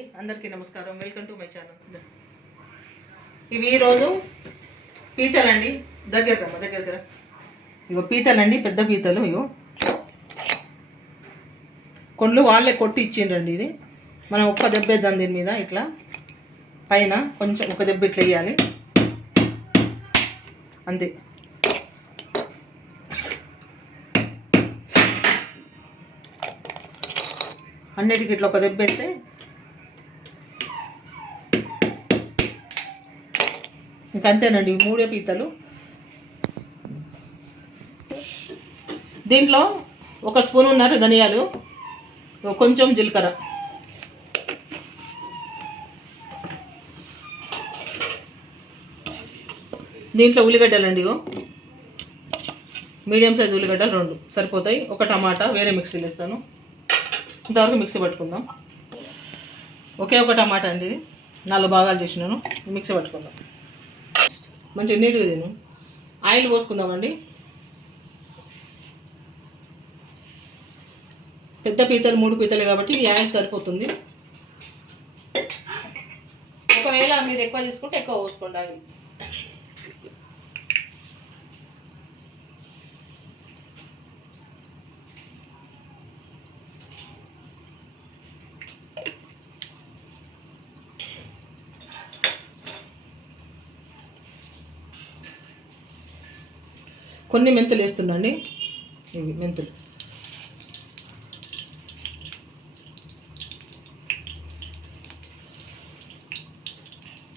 అందరికీ నమస్కారం. Welcome to my channel ఇవి ఈరోజు పీతలండి. దగ్గర రమ్మ దగ్గర ఇగో పీతలండి పెద్ద పీతలు ఇగో కొండ్లు వాళ్ళే కొట్టి ఇచ్చిండ్రండి ఇది. మనం ఒక్క దెబ్బేద్దాం దీని మీద ఇట్లా. పైన కొంచెం ఒక దెబ్బ ఇట్లా వేయాలి. అంతే. అన్నిటికి ఇట్లా ఒక దెబ్బ వేస్తే అంతేనండి మూడే పీతలు. దీంట్లో ఒక స్పూన్ ఉన్నారు ధనియాలు కొంచెం జీలకర్ర. దీంట్లో ఉల్లిగడ్డలండి మీడియం సైజ్ ఉల్లిగడ్డలు రెండు సరిపోతాయి. ఒక టమాటా వేరే మిక్సీలు ఇస్తాను ఇంతవరకు మిక్సీ పట్టుకుందాం. ఒకే ఒక టమాటా అండి ఇది నాలుగు భాగాలు చేసినాను. మిక్సీ పట్టుకుందాం. మంచిగా నీట్గా తిను. ఆయిల్ పోసుకుందామండి. పెద్ద పీతలు మూడు పీతలు కాబట్టి ఈ ఆయిల్ సరిపోతుంది. ఒకవేళ మీరు ఎక్కువ తీసుకుంటే ఎక్కువ పోసుకోండి ఆయిల్. కొన్ని మెంతులు వేస్తుండండి. ఇవి మెంతులు.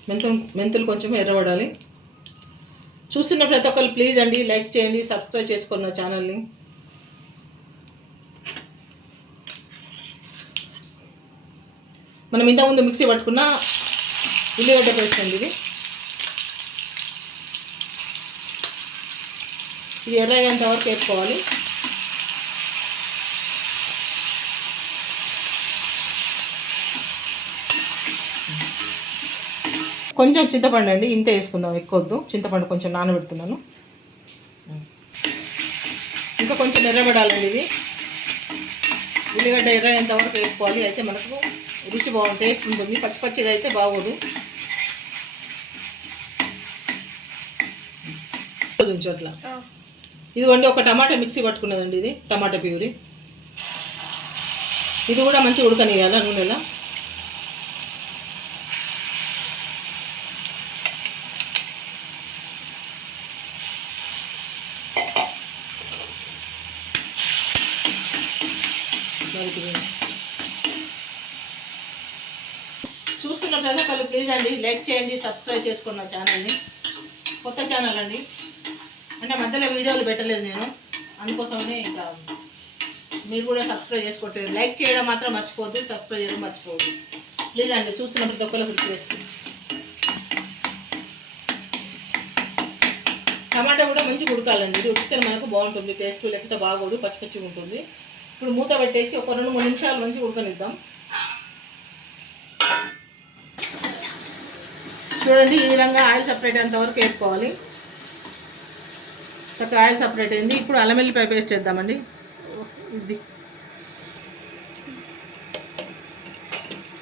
మెంతులు మెంతులు కొంచెం ఎర్రబడాలి. చూస్తున్న ప్రతి ఒక్కరు ప్లీజ్ అండి లైక్ చేయండి సబ్స్క్రైబ్ చేసుకోండి నా ఛానల్ని మనం ఇంతకుముందు మిక్సీ పట్టుకున్న ఉల్లిగడ్డ పేస్ట్ అండి ఇది. ఇది ఎర్రగంత వరకు వేసుకోవాలి కొంచెం చింతపండు అండి ఇంత వేసుకుందాం ఎక్కువ వద్దు చింతపండు కొంచెం నానబెడుతున్నాను. ఇంకా కొంచెం ఎర్రబడాలండి ఇది. ఉల్లిగడ్డ ఎర్రగంత వరకు వేసుకోవాలి అయితే మనకు రుచి బాగుంది టేస్ట్ ఉంటుంది. పచ్చి పచ్చిగా అయితే బాగోదు. చోట్ల ఇదిగోండి ఒక టమాటా మిక్సీ పట్టుకున్నదండి ఇది టమాటా ప్యూరి. ఇది కూడా మంచి ఉడకనియాలి నూనెలో? చూస్తున్న ప్రజలు ప్లీజ్ అండి లైక్ చేయండి సబ్స్క్రైబ్ చేసుకున్న ఛానల్ని. కొత్త ఛానల్ అండి. అంటే మధ్యలో వీడియోలు పెట్టలేదు నేను. అందుకోసమనే ఇంకా మీరు కూడా సబ్స్క్రైబ్ చేసుకోవట్లేదు లైక్ చేయడం మాత్రం మర్చిపోద్ది సబ్స్క్రైబ్ చేయడం మర్చిపోవద్దు. ప్లీజ్ అండి చూసిన ప్రతి ఒక్కరికి రిక్వెస్ట్ టమాటా కూడా మంచిగా ఉడకాలండి. ఇది ఉడికితే మనకు బాగుంటుంది టేస్ట్ లేకపోతే బాగోదు పచ్చి పచ్చిగా ఉంటుంది. ఇప్పుడు మూత పెట్టేసి ఒక రెండు మూడు నిమిషాలు మంచిగా ఉడకనిద్దాం. చూడండి ఈ విధంగా ఆయిల్ సపరేట్ అంతవరకు వేసుకోవాలి చక్కగా ఆయిల్ సపరేట్ అయింది. ఇప్పుడు అల్లం వెల్లిపాయ పేస్ట్ చేద్దామండి. ఇది.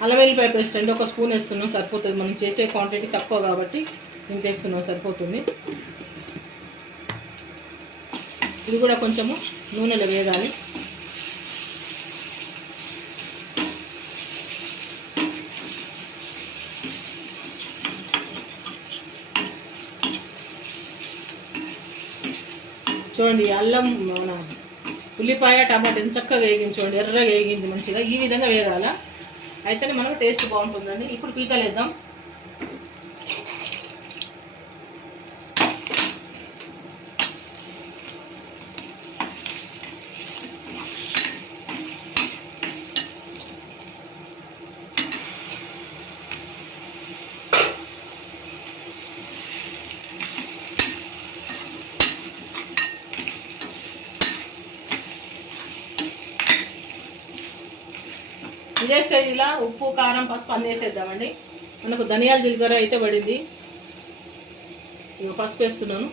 అల్లం వెల్లిపాయ పేస్ట్ అండి ఒక స్పూన్ వేస్తున్నాం సరిపోతుంది. మనం చేసే క్వాంటిటీ తక్కువ కాబట్టి ఇంత వేస్తున్నాం సరిపోతుంది. ఇది కూడా కొంచెము నూనెలో వేగాలి. చూడండి అల్లం మన ఉల్లిపాయ టమాటా ఎంత చక్కగా వేగించండి ఎర్రగా వేగింది మంచిగా. ఈ విధంగా వేగాల? అయితేనే మనకు టేస్ట్ బాగుంటుందండి. ఇప్పుడు పీతలు వేద్దాం ఇదే స్టేజ్లో ఉప్పు కారం పసుపు అన్నీ వేసేద్దామండి. మనకు ధనియాల జీలకర్ర అయితే పడింది. పసుపు వేస్తున్నాను.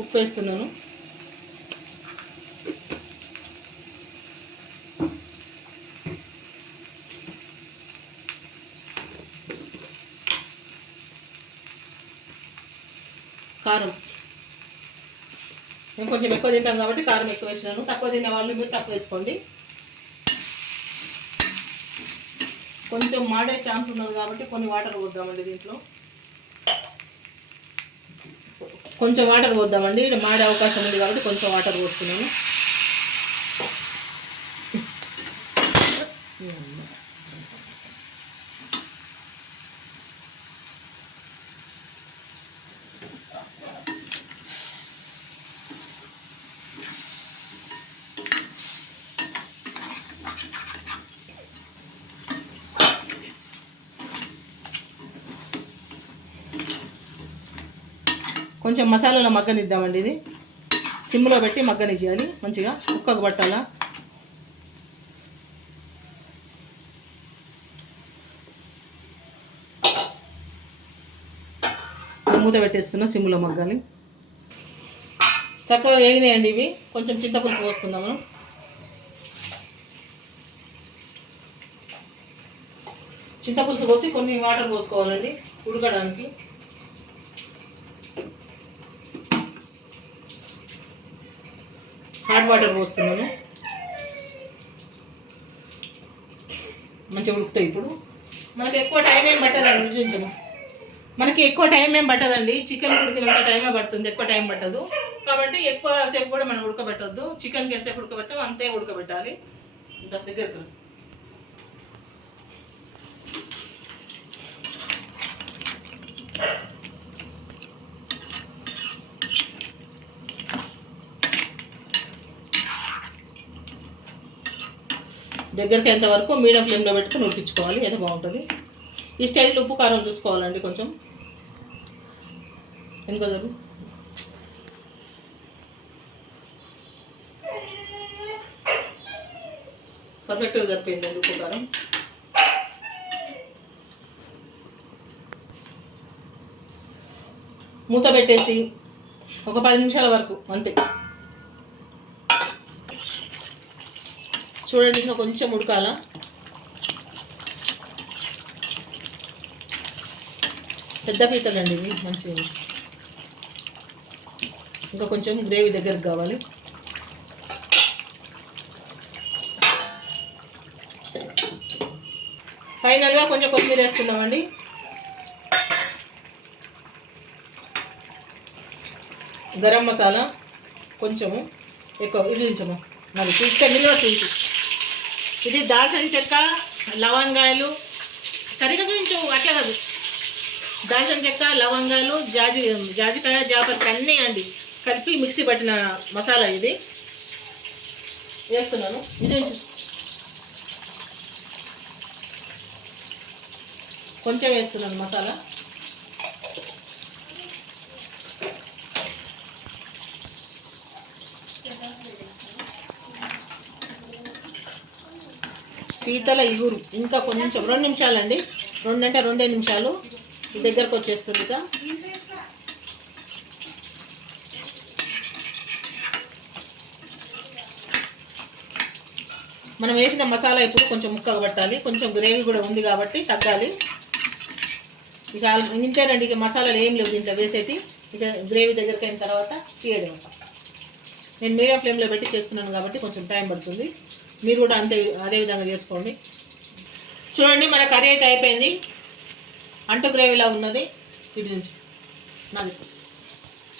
ఉప్పు వేస్తున్నాను. కారం. మేము కొంచెం ఎక్కువ తింటాం కాబట్టి కారం ఎక్కువ వేసినాను. తక్కువ తినే వాళ్ళు మీరు తక్కువ వేసుకోండి. కొంచెం మాడే ఛాన్స్ ఉన్నది కాబట్టి కొన్ని వాటర్ పోద్దామండి దీంట్లో. కొంచెం వాటర్ పోద్దామండి. మాడే అవకాశం ఉంది కాబట్టి కొంచెం వాటర్ పోస్తున్నాను. కొంచెం మసాలాలో మగ్గనిద్దామండి ఇది. సిమ్లో పెట్టి మగ్గనిచ్చేయాలి. మంచిగా కుక్కకు పట్టాలా. మూత పెట్టేస్తున్నా సిమ్లో మగ్గాలి. చక్కగా వేగినాయండి ఇవి. కొంచెం చింతపులుసు పోసుకుందాము. చింతపులుసు పోసి కొన్ని వాటర్ పోసుకోవాలండి ఉడకడానికి. హాట్ వాటర్ పోస్తున్నాను. మంచిగా ఉడుకుతాయి ఇప్పుడు. మనకి ఎక్కువ టైం ఏం పట్టదండి రుచించము మనకి ఎక్కువ టైం ఏం పట్టదండి. చికెన్ ఉడికినంత టైమే పడుతుంది ఎక్కువ టైం పట్టదు. కాబట్టి ఎక్కువ సేపు కూడా మనం ఉడకబెట్టద్దు. చికెన్కి ఎంతసేపు ఉడకబెట్టాం అంతే ఉడకబెట్టాలి. ఇంత దగ్గరకు దగ్గరికి ఎంత వరకు మీడియం ఫ్లేమ్లో పెట్టుకుని ఉడికించుకోవాలి. ఎంత బాగుంటుంది? ఈ స్టైల్ ఉప్పు కారం చూసుకోవాలండి కొంచెం. ఎందుకు పర్ఫెక్ట్గా సరిపోయిందండి ఉప్పు కారం. మూత పెట్టేసి ఒక పది నిమిషాల వరకు అంతే. చూడండి ఇంకా కొంచెం ఉడకాల. పెద్ద పీతలండి ఇవి మంచిగా ఇంకా కొంచెం గ్రేవీ దగ్గరకు కావాలి. ఫైనల్గా కొంచెం కొత్తిమీర వేసుకుందామండి. గరం మసాలా కొంచెము ఎక్కువ ఇడ్లించము మరి తీసుకెళ్ళి చూపించు ఇది దాల్చిన చెక్క లవంగాయలు. సరిగా చూపించు అట్లా కాదు. దాల్చిన చెక్క లవంగాలు జాజి జాజికాయ జాపత్రి అన్నీ అండి. కలిపి మిక్సీ పట్టిన మసాలా ఇది. వేస్తున్నాను. ఇది కొంచెం వేస్తున్నాను మసాలా. పీతల ఇగురు. ఇంకా కొంచెం రెండు నిమిషాలండి. రెండు అంటే రెండే నిమిషాలు. దగ్గరకు వచ్చేస్తుంది ఇక. మనం వేసిన మసాలా ఇప్పుడు కొంచెం ముక్కగా పట్టాలి. కొంచెం గ్రేవీ కూడా ఉంది కాబట్టి తగ్గాలి. ఇక ఇంతేనండి ఇక మసాలాలు ఏం లేవు దీంట్లో వేసేటి. ఇక గ్రేవీ దగ్గరికి అయిన తర్వాత తీయడం నేను మీడియం ఫ్లేమ్లో పెట్టి చేస్తున్నాను కాబట్టి కొంచెం టైం పడుతుంది. మీరు కూడా అంతే అదే విధంగా చేసుకోండి. చూడండి మన కర్రీ అయితే అయిపోయింది. అంటు గ్రేవీలా ఉన్నది. ఇటు నుంచి. నాది.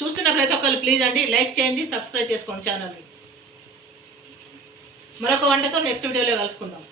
చూస్తున్న ప్రతి ఒక్కరు ప్లీజ్ అండి లైక్ చేయండి సబ్స్క్రైబ్ చేసుకోండి ఛానల్ని మరొక వంటతో నెక్స్ట్ వీడియోలో కలుసుకుందాం.